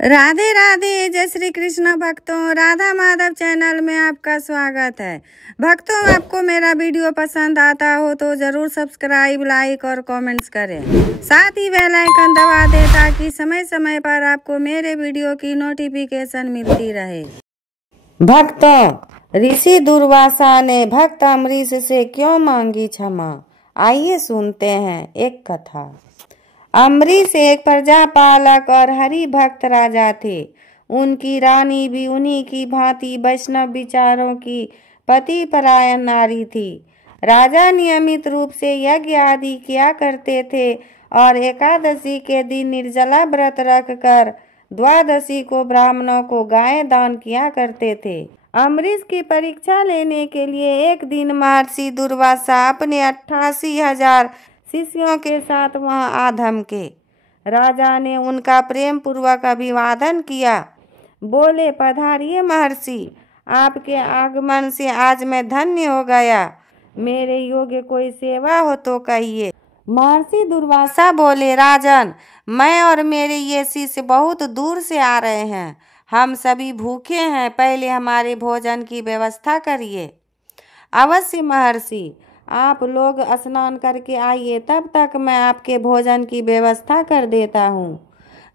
राधे राधे, जय श्री कृष्ण भक्तों। राधा माधव चैनल में आपका स्वागत है। भक्तों, आपको मेरा वीडियो पसंद आता हो तो जरूर सब्सक्राइब, लाइक और कमेंट्स करें। साथ ही बेल आइकन दबा दें ताकि समय समय पर आपको मेरे वीडियो की नोटिफिकेशन मिलती रहे। भक्तों, ऋषि दुर्वासा ने भक्त अम्बरीश से क्यों मांगी क्षमा, आइए सुनते हैं एक कथा। अम्बरीश एक प्रजापालक और हरि भक्त राजा थे। उनकी रानी भी उन्हीं की भांति वैष्णव विचारों की पति परायण नारी थी। राजा नियमित रूप से यज्ञ आदि किया करते थे और एकादशी के दिन निर्जला व्रत रखकर द्वादशी को ब्राह्मणों को गाय दान किया करते थे। अम्बरीश की परीक्षा लेने के लिए एक दिन महर्षि दुर्वासा अपने 88,000 शिष्यों के साथ वहां आ धमके। राजा ने उनका प्रेम पूर्वक अभिवादन किया। बोले, पधारिए महर्षि, आपके आगमन से आज मैं धन्य हो गया। मेरे योग्य कोई सेवा हो तो कहिए। महर्षि दुर्वासा बोले, राजन, मैं और मेरे ये शिष्य बहुत दूर से आ रहे हैं। हम सभी भूखे हैं, पहले हमारे भोजन की व्यवस्था करिए। अवश्य महर्षि, आप लोग स्नान करके आइए, तब तक मैं आपके भोजन की व्यवस्था कर देता हूँ।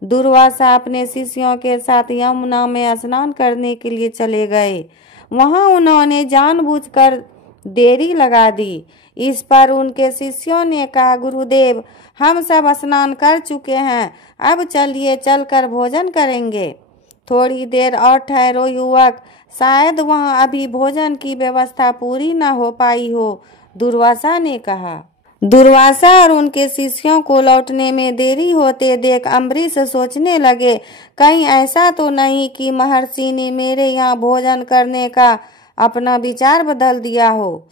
दुर्वासा अपने शिष्यों के साथ यमुना में स्नान करने के लिए चले गए। वहाँ उन्होंने जानबूझकर देरी लगा दी। इस पर उनके शिष्यों ने कहा, गुरुदेव, हम सब स्नान कर चुके हैं, अब चलिए चलकर भोजन करेंगे। थोड़ी देर और ठहरो युवक, शायद वहाँ अभी भोजन की व्यवस्था पूरी न हो पाई हो, दुर्वासा ने कहा। दुर्वासा और उनके शिष्यों को लौटने में देरी होते देख अम्बरीश सोचने लगे, कहीं ऐसा तो नहीं कि महर्षि ने मेरे यहाँ भोजन करने का अपना विचार बदल दिया हो।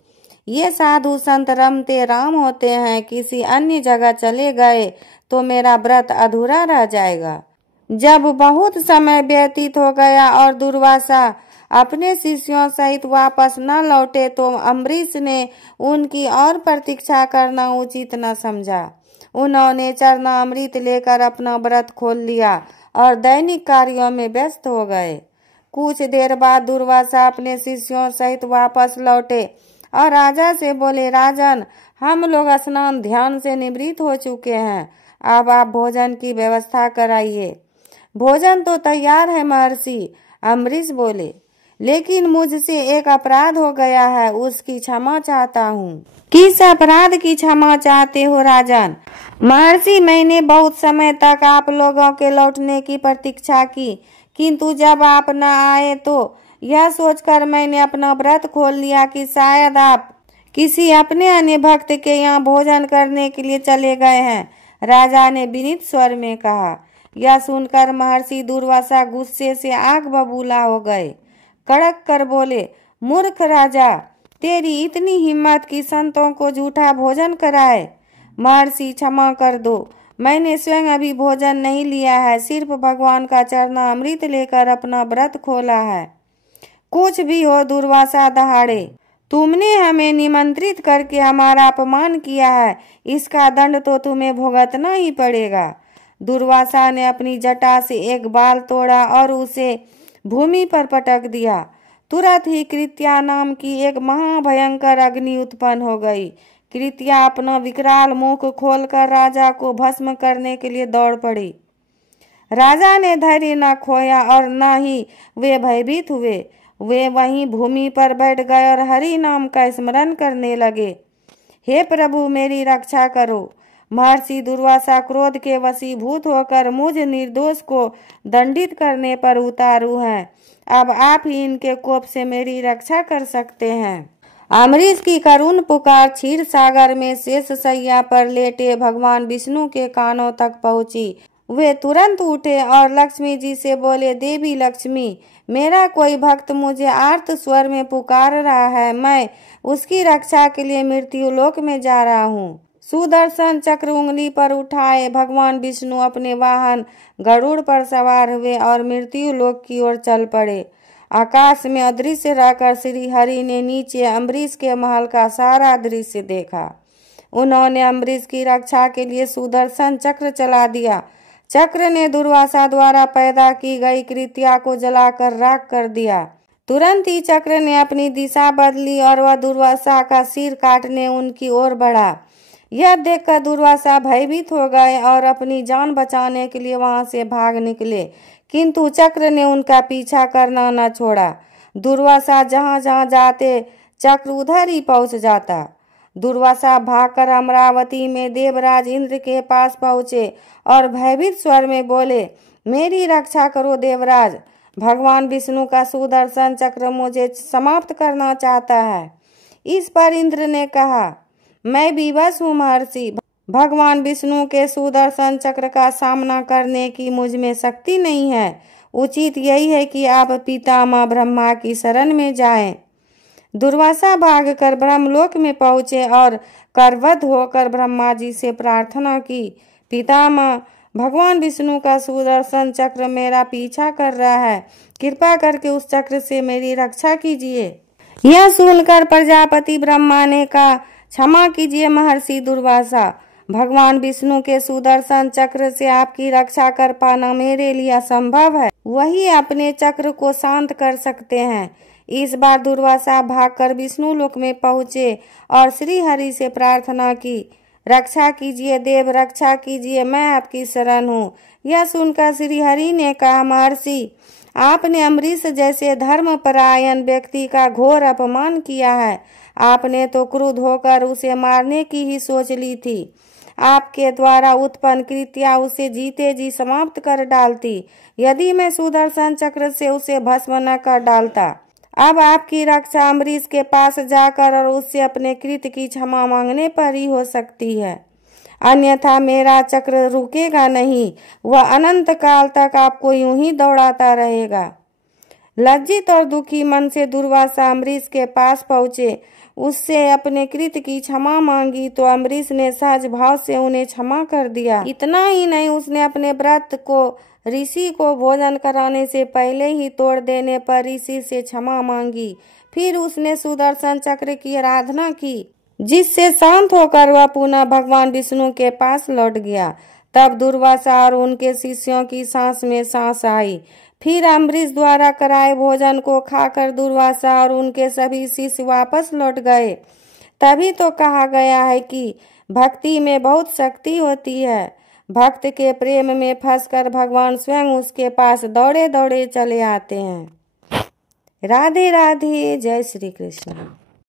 ये साधु संत रमते राम होते हैं, किसी अन्य जगह चले गए तो मेरा व्रत अधूरा रह जाएगा। जब बहुत समय व्यतीत हो गया और दुर्वासा अपने शिष्यों सहित वापस न लौटे तो अम्बरीश ने उनकी और प्रतीक्षा करना उचित न समझा। उन्होंने चरणामृत लेकर अपना व्रत खोल लिया और दैनिक कार्यों में व्यस्त हो गए। कुछ देर बाद दुर्वासा अपने शिष्यों सहित वापस लौटे और राजा से बोले, राजन, हम लोग स्नान ध्यान से निवृत्त हो चुके हैं, अब आप भोजन की व्यवस्था कराइए। भोजन तो तैयार है महर्षि, अम्बरीश बोले, लेकिन मुझसे एक अपराध हो गया है, उसकी क्षमा चाहता हूँ। किस अपराध की क्षमा चाहते हो राजन? महर्षि, मैंने बहुत समय तक आप लोगों के लौटने की प्रतीक्षा की, किंतु जब आप न आए तो यह सोचकर मैंने अपना व्रत खोल लिया कि शायद आप किसी अपने अन्य भक्त के यहाँ भोजन करने के लिए चले गए हैं, राजा ने विनीत स्वर में कहा। यह सुनकर महर्षि दुर्वासा गुस्से से आग बबूला हो गए। कड़क कर बोले, मूर्ख राजा, तेरी इतनी हिम्मत कि संतों को झूठा भोजन कराए। महर्षि, क्षमा कर दो, मैंने स्वयं अभी भोजन नहीं लिया है, सिर्फ भगवान का चरणामृत लेकर अपना व्रत खोला है। कुछ भी हो दुर्वासा दहाड़े, तुमने हमें निमंत्रित करके हमारा अपमान किया है, इसका दंड तो तुम्हें भुगतना ही पड़ेगा। दुर्वासा ने अपनी जटा से एक बाल तोड़ा और उसे भूमि पर पटक दिया। तुरंत ही कृत्या नाम की एक महाभयंकर अग्नि उत्पन्न हो गई। कृत्या अपना विकराल मुख खोलकर राजा को भस्म करने के लिए दौड़ पड़ी। राजा ने धैर्य न खोया और न ही वे भयभीत हुए। वे वहीं भूमि पर बैठ गए और हरि नाम का स्मरण करने लगे। हे प्रभु, मेरी रक्षा करो। महर्षि दुर्वासा क्रोध के वशीभूत होकर मुझ निर्दोष को दंडित करने पर उतारू हैं। अब आप ही इनके कोप से मेरी रक्षा कर सकते हैं। अम्बरीश की करुण पुकार क्षीर सागर में शेष शैया पर लेटे भगवान विष्णु के कानों तक पहुंची। वे तुरंत उठे और लक्ष्मी जी से बोले, देवी लक्ष्मी, मेरा कोई भक्त मुझे आर्त स्वर में पुकार रहा है, मैं उसकी रक्षा के लिए मृत्यु लोक में जा रहा हूँ। सुदर्शन चक्र उंगली पर उठाए भगवान विष्णु अपने वाहन गरुड़ पर सवार हुए और मृत्यु लोक की ओर चल पड़े। आकाश में अदृश्य रहकर श्री हरि ने नीचे अम्बरीश के महल का सारा दृश्य देखा। उन्होंने अम्बरीश की रक्षा के लिए सुदर्शन चक्र चला दिया। चक्र ने दुर्वासा द्वारा पैदा की गई कृत्या को जलाकर राख कर दिया। तुरंत ही चक्र ने अपनी दिशा बदली और वह दुर्वासा का सिर काटने उनकी ओर बढ़ा। यह देखकर दुर्वासा भयभीत हो गए और अपनी जान बचाने के लिए वहां से भाग निकले, किंतु चक्र ने उनका पीछा करना न छोड़ा। दुर्वासा जहां जहां जाते चक्र उधर ही पहुंच जाता। दुर्वासा भागकर अमरावती में देवराज इंद्र के पास पहुंचे और भयभीत स्वर में बोले, मेरी रक्षा करो देवराज, भगवान विष्णु का सुदर्शन चक्र मुझे समाप्त करना चाहता है। इस पर इंद्र ने कहा, मैं विवश हूँ महर्षि, भगवान विष्णु के सुदर्शन चक्र का सामना करने की मुझ में शक्ति नहीं है। उचित यही है कि आप पितामह ब्रह्मा की शरण में जाएं। दुर्वासा भागकर ब्रह्मलोक में पहुंचे और करवध होकर ब्रह्मा जी से प्रार्थना की, पितामह, भगवान विष्णु का सुदर्शन चक्र मेरा पीछा कर रहा है, कृपा करके उस चक्र से मेरी रक्षा कीजिए। यह सुनकर प्रजापति ब्रह्मा ने कहा, क्षमा कीजिए महर्षि दुर्वासा, भगवान विष्णु के सुदर्शन चक्र से आपकी रक्षा कर पाना मेरे लिए असंभव है। वही अपने चक्र को शांत कर सकते हैं। इस बार दुर्वासा भागकर विष्णु लोक में पहुंचे और श्री हरि से प्रार्थना की, रक्षा कीजिए देव, रक्षा कीजिए, मैं आपकी शरण हूँ। यह सुनकर श्री हरि ने कहा, महर्षि, आपने अम्बरीश जैसे धर्मपरायण व्यक्ति का घोर अपमान किया है। आपने तो क्रुद्ध होकर उसे मारने की ही सोच ली थी। आपके द्वारा उत्पन्न कृत्या उसे जीते जी समाप्त कर डालती, यदि मैं सुदर्शन चक्र से उसे भस्म न कर डालता। अब आपकी रक्षा अम्बरीश के पास जाकर और उससे अपने कृत्य की क्षमा मांगने पर ही हो सकती है, अन्यथा मेरा चक्र रुकेगा नहीं, वह अनंत काल तक आपको यूं ही दौड़ाता रहेगा। लज्जित और दुखी मन से दुर्वासा अम्बरीश के पास पहुंचे, उससे अपने कृत्य की क्षमा मांगी तो अम्बरीश ने सहज भाव से उन्हें क्षमा कर दिया। इतना ही नहीं, उसने अपने व्रत को ऋषि को भोजन कराने से पहले ही तोड़ देने पर ऋषि से क्षमा मांगी। फिर उसने सुदर्शन चक्र की आराधना की, जिससे शांत होकर वह पुनः भगवान विष्णु के पास लौट गया। तब दुर्वासा और उनके शिष्यों की सांस में सांस आई। फिर अम्बरीश द्वारा कराए भोजन को खाकर दुर्वासा और उनके सभी शिष्य वापस लौट गए। तभी तो कहा गया है कि भक्ति में बहुत शक्ति होती है। भक्त के प्रेम में फंसकर भगवान स्वयं उसके पास दौड़े दौड़े चले आते हैं। राधे राधे, जय श्री कृष्ण।